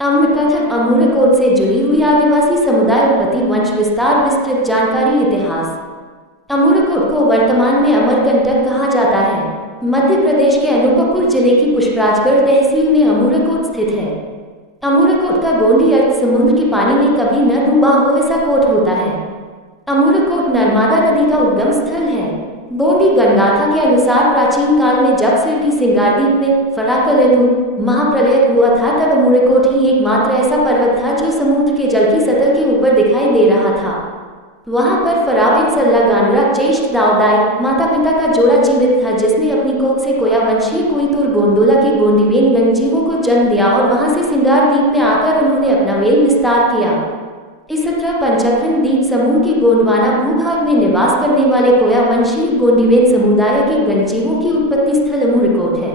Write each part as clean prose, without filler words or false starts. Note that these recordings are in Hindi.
अमृतकथक अमूर्यकोट से जुड़ी हुई आदिवासी समुदाय उत्पत्ति वंश विस्तार विस्तृत जानकारी इतिहास। अमूर्यकोट को वर्तमान में अमरकंटक कहा जाता है। मध्य प्रदेश के अनूपपुर जिले की पुष्पराजगढ़ तहसील में अमूर्यकोट स्थित है। अमूर्यकोट का गोंडी अर्थ समुद्र के पानी में कभी न डूबा हो ऐसा कोट होता है। अमूर्यकोट नर्मदा नदी का उद्गम स्थल है। गोंडी गणगाथा के अनुसार प्राचीन काल में जब सिरडी सिंगारदीप में फड़ाकलू महाप्रलय हुआ था तब अमूर्यकोट ही एकमात्र ऐसा पर्वत था जो समुद्र के जल की सतह के ऊपर दिखाई दे रहा था। वहां पर फरावेन सल्ला गानरा ज्येष्ठ दाऊदाई माता पिता का जोड़ा जीवित था जिसने अपनी कोख से कोया वंशीय कुईतुर गोंदोला के गोंडीवेन गंजीवों को जन्म दिया और वहां से सिंगारदीप में आकर उन्होंने अपना मेल विस्तार किया। इस तरह पंचखंड द्वीप समूह के गोंडवाना भूभाग में निवास करने वाले कोया वंशीय गोंडीवेन समुदाय के गंजीवों की उत्पत्ति स्थल अमूर्यकोट है।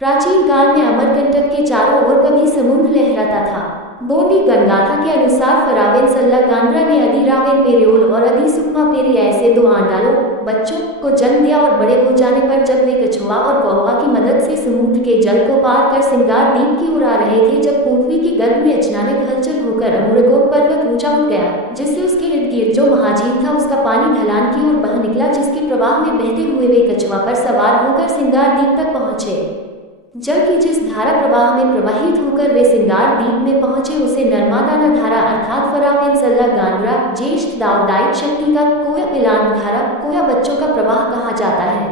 प्राचीन काल में अमरकंटक के चारों ओर कभी समुद्र लहराता था। गोंडी गणगाथा के अनुसार फरावेन सल्ला गानरा ने अधिरावेन पेरियोल और अधिसुक्मा पेरी ऐसे दो आंडालों बच्चों को जन्म दिया और बड़े हो जाने पर जब वे कछुआ और कौवा की मदद से समुद्र के जल को पार कर सिंगारदीप की ओर आ रहे थे जब पृथ्वी के गर्भ में अचानक हलचल होकर अमूर्यकोट पर्वत ऊंचा उठ गया जिससे उसके इर्द गिर्द जो महाझील था उसका पानी ढलान की ओर बह निकला जिसके प्रवाह में बहते हुए वे कछुआ पर सवार होकर सिंगारदीप तक पहुंचे। जल की जिस धारा प्रवाह में प्रवाहित होकर वे सिंगारदीप में पहुंचे उसे नर्मदा धारा अर्थात फरावेन सल्ला गानरा ज्येष्ठ दाऊदाई शक्ति का कोया पिलान धारा कोया बच्चों का प्रवाह कहा जाता है।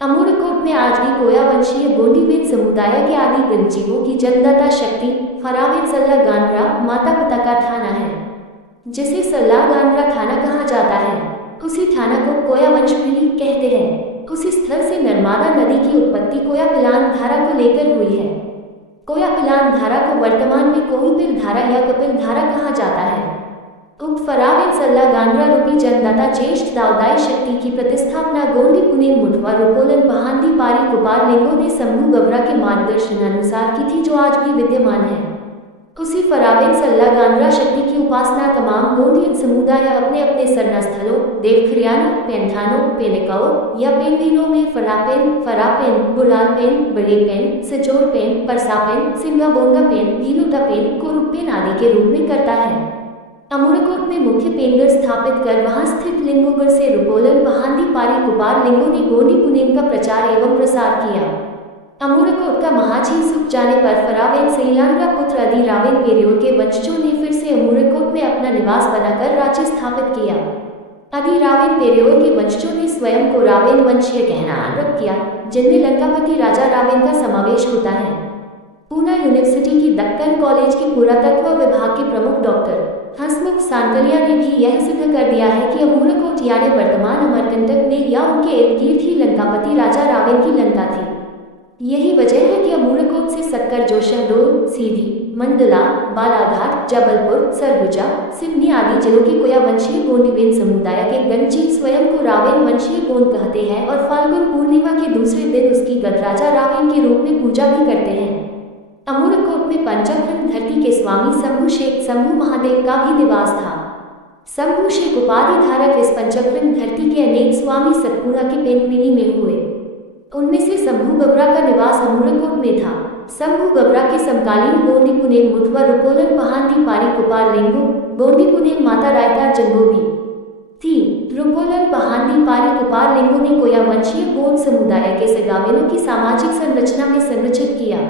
अमूर्यकोट में आज भी कोया वंशीय गोंडीवेन समुदाय के आदि गंजीवों की जन्मदाता शक्ति फरावेन सल्ला गानरा माता पिता का थाना है जिसे सल्ला गानरा थाना कहा जाता है। उसी थाना को कोया वंशपीढ़ी कहते हैं। उसी स्थल से नर्मदा नदी की उत्पत्ति कोया पिलान धारा को लेकर हुई है। कोया पिलान धारा को वर्तमान में कोईपिल धारा या कपिल धारा कहा जाता है। उक्त फरावेन सल्ला गानरा रूपी जन्मदाता ज्येष्ठ दाऊदाई शक्ति की प्रतिस्थापना गोंडी पुनेम मुठवा रुपोलन पहांदी पारी कुपार लिंगों ने समूह गबरा के मार्गदर्शन अनुसार की थी जो आज भी विद्यमान है। उसी फरावेन सल्ला गानरा शक्ति की उपासना तमाम गोंडी समुदाय अपने अपने सरना स्थलों देवखरियानों पेंथानों पेनिकाओं या पेनवीनों में फरापेन फरापेन बुरालपेन बड़ेपेन सजोरपेन परसापेन सिंगाबोंगापेन वीलुटापेन कुरुपेन आदि के रूप में करता है। अमूर्यकोट में मुख्य पेनगढ़ स्थापित कर वहां स्थित लिंगोगढ़ से रुपोलन पहांदी पारी कुपार लिंगों ने गोंडी पुनेम का प्रचार एवं प्रसार किया। अमूर्यकोट का महाझील सूख जाने पर फरावेन सैलांगरा पुत्र अधिरावेन पेरियोल के वंशजों ने फिर से अमूर्यकोट में अपना निवास बनाकर राज्य स्थापित किया। अधिरावेन पेरियोल के वंशजों ने स्वयं को रावेन वंशीय कहना आरंभ किया जिनमें लंकापति राजा रावेन का समावेश होता है। पूना यूनिवर्सिटी की दक्कन कॉलेज के पुरातत्व विभाग के प्रमुख डॉक्टर हंसमुख सांकलिया ने भी यह सिद्ध कर दिया है कि अमूर्यकोट यानी वर्तमान अमरकंटक में या उनके इर्द गिर्द ही लंकापति राजा रावेन की लंका थी। यही वजह है कि अमूर्यकोट से सक्कर जोशहडोल सीधी मंडला बालाघाट जबलपुर सरगुजा सिवनी आदि जिलों के कोया वंशीय गोंडीवेन समुदाय के गंजीव स्वयं को रावेन वंशीय गोंड कहते हैं और फाल्गुन पूर्णिमा के दूसरे दिन उसकी गदराजा रावेन के रूप में पूजा भी करते हैं। अमूर्यकोट में पंचखंड धरती के स्वामी शंभू शेख शंभू महादेव का भी निवास था। शंभू शेख उपाधि धारक इस पंचखंड धरती के अनेक स्वामी सतपुड़ा के पेनमिनी में हुए। उनमें से शंभू गबरा का निवास अमूर्यकोट में था। शंभू गबरा के समकालीन गोंडी पुनेम मुठवा रुपोलन पहांदी पारी कुपार लिंगो गोंडी पुनेम माता रायता जंगो भी थी। रुपोलन पहांदी पारी कुपार लिंगो ने कोया वंशीय गोंड समुदाय के सगावेनों की सामाजिक संरचना में संरचित किया।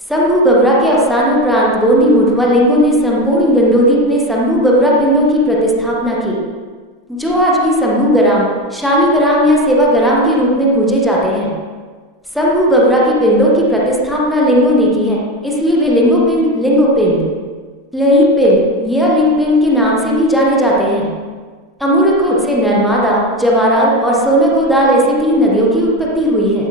शंभू गबरा के अवसान उपरांत गोंडी मुठवा लिंगों ने संपूर्ण गंडोदीप में शंभू गबरा पिंडों की प्रतिस्थापना की जो आज भी शंभूग्राम शालीग्राम या सेवाग्राम के रूप में पूजे जाते हैं। शंभू गबरा के पिंडों की प्रतिस्थापना लिंगों ने की है इसलिए वे लिंगोपिंड लई पिंड या लिंगपिंड के नाम से भी जाने जाते हैं। अमूर्यकोट से नर्मदा जवाराल और सोनगोदाल ऐसे 3 नदियों की उत्पत्ति हुई है।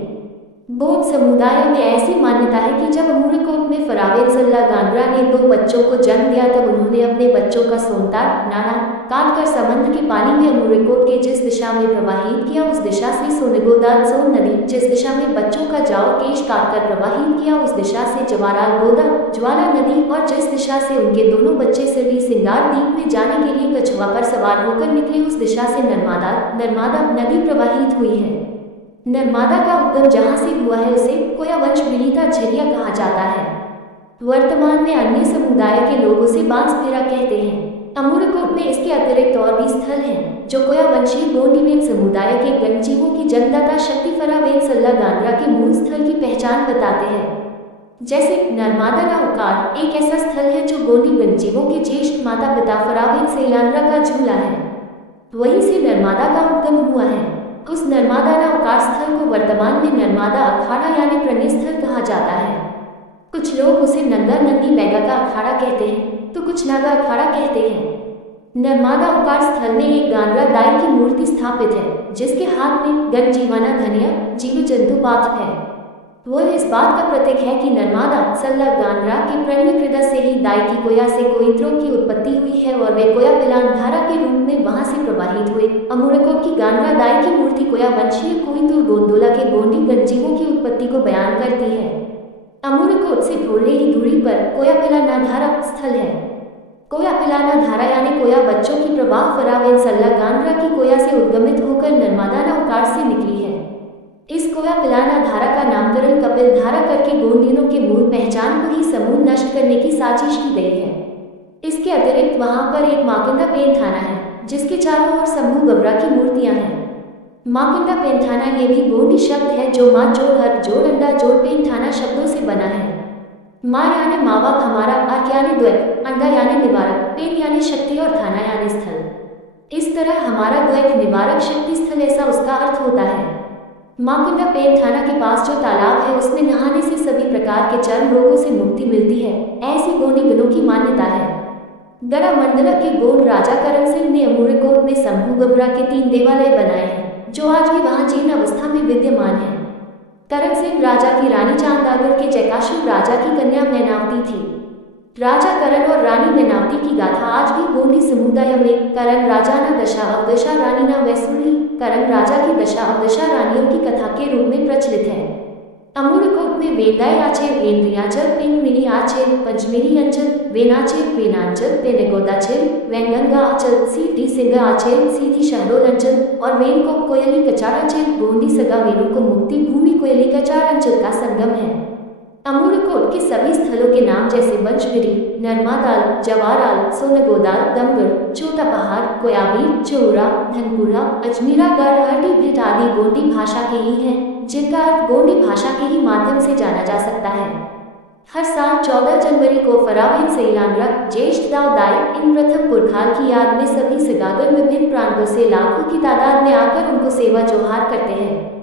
गोंड समुदाय में ऐसी मान्यता है कि जब अमूर्यकोट में फरावेन सल्ला गानरा ने 2 बच्चों को जन्म दिया तब उन्होंने अपने बच्चों का सोनतार नाना काटकर समुद्र के पानी में अमूर्यकोट के जिस दिशा में प्रवाहित किया उस दिशा से सोनगोदाल सोन नदी जिस दिशा में बच्चों का जाओ केश काटकर प्रवाहित किया उस दिशा से जवाराल गोदा ज्वाला नदी और जिस दिशा से उनके दोनों बच्चे सिरडी सिंगारदीप में जाने के लिए कछुआ पर सवार होकर निकले उस दिशा से नर्मदा नदी प्रवाहित हुई है। नर्मदा का उद्गम जहाँ से हुआ है उसे कोया वंश विलीता झरिया कहा जाता है। वर्तमान में अन्य समुदाय के लोग उसे बांसबेड़ा कहते हैं। अमूरकोट में इसके अतिरिक्त और भी स्थल हैं जो कोया वंशीय गोंडीवेन समुदाय के गणजीवों की जनदाता शक्ति फरावेन सल्ला गांगरा के मूल स्थल की पहचान बताते हैं। जैसे नर्मदा नाउकार एक ऐसा स्थल है जो गोंडी गणजीवों के ज्येष्ठ माता पिता फरावेन सेलांद्रा का झूला है। वहीं से नर्मदा का उद्गम हुआ है। उस नर्मदा नाउकार स्थल को वर्तमान में नर्मदा अखाड़ा यानी प्रणय स्थल कहा जाता है। कुछ लोग उसे नंदा नंदी बैगा का अखाड़ा कहते हैं तो कुछ नागा अखाड़ा कहते हैं। नर्मदा उकार स्थल में एक गांगरा दाई की मूर्ति स्थापित है जिसके हाथ में गणजीवाना धनिया जीव जंतु पात्र है। वह इस बात का प्रतीक है कि नर्मदा सल्ला गांगरा के प्रणय हृदय से ही दाई की कोया से कोइत्रों की उत्पत्ति हुई है और वे कोया पिलान धारा के रूप में वहां से प्रवाहित हुए। अमूरकोट की गांगरा दाई की मूर्ति कोया वंशीय कोइतुर गोंडोला के गोंडी गणजीवों की उत्पत्ति को बयान करती है। अमूरकोट से थोड़े ही दूरी पर कोया पिलाना धारा स्थल है। कोया पिलाना धारा यानी कोया बच्चों की प्रवाह फरावेन सल्ला गांगरा की कोया से उद्गमित होकर नर्मदा नाउकार से निकली है। इस कोया पिलाना धारा का नामकरण कपिल धारा करके गोंडियनों के मूल पहचान को ही समूल नष्ट करने की साजिश की गई है। इसके अतिरिक्त वहां पर एक माकिंदा पेंथाना है जिसके चारों ओर शंभू गवरा की मूर्तियां हैं। माकिंदा पेंथाना ये भी गोंडी शब्द है जो माँ जोड़ हर जोड़ अंडा जोड़ पेंथाना शब्दों से बना है। माँ यानी मावा हमारा, अर्क यानी द्वैत, अंडा यानी निवारक, पेन यानी शक्ति और थाना यानी स्थल। इस तरह हमारा द्वैत निवारक शक्ति स्थल ऐसा उसका अर्थ होता है। माकिंदा पेंथाना के पास जो तालाब है उसमें नहाने से सभी प्रकार के चर्म रोगों से मुक्ति मिलती है, ऐसी गोंडी गणों की मान्यता है। गड़ा मंडला के गोंड राजा करण सिंह ने अमूरकोट में शंभू गवरा के 3 देवालय बनाए हैं जो आज भी वहां जीर्ण अवस्था में विद्यमान है। करण सिंह राजा की रानी चांदागढ़ के जयकाशुर राजा की कन्या मैनावती थी। राजा करण और रानी मैनावती की गाथा आज भी गोंडी समुदाय में करण राजा न दशा अवदशा रानी न वैसुली करण राजा की दशा अवदशा रानियों की कथा के रूप में प्रचलित है। अमूरकोट में वेदाय आचेर वेन्द्रियाचल पेनमिनी आचेर पंचमिनी अंचल वेनाचेर वेनांचल पेनेगोदाचेर वेंगंगा आचल सीटी सिंगा आचेर सीधी शहडोल अंचल और वेनकोप कोयली कचाराचेर गोंडी सगा वेणु को मुक्ति भूमि कोयली कचार अंचल का संगम है। अमूरकोट के सभी स्थलों के नाम जैसे बंचगिरी, नरमादाल, जवाराल, सोनगोदाल, दमगढ़, छोटा पहाड़, कोयाबीर, चौरा, धनपुरा, अजमीरा गढ़, हड्डी भिट आदि गोंडी भाषा के ही हैं जिनका अर्थ गोंडी भाषा के ही माध्यम से जाना जा सकता है। हर साल 14 जनवरी को फरावेन सेलांद्रा ज्येष्ठ दाव दाई इन प्रथम पुरखाल की याद में सभी सगागर विभिन्न प्रांतों से लाखों की तादाद में आकर उनको सेवा जोहार करते हैं।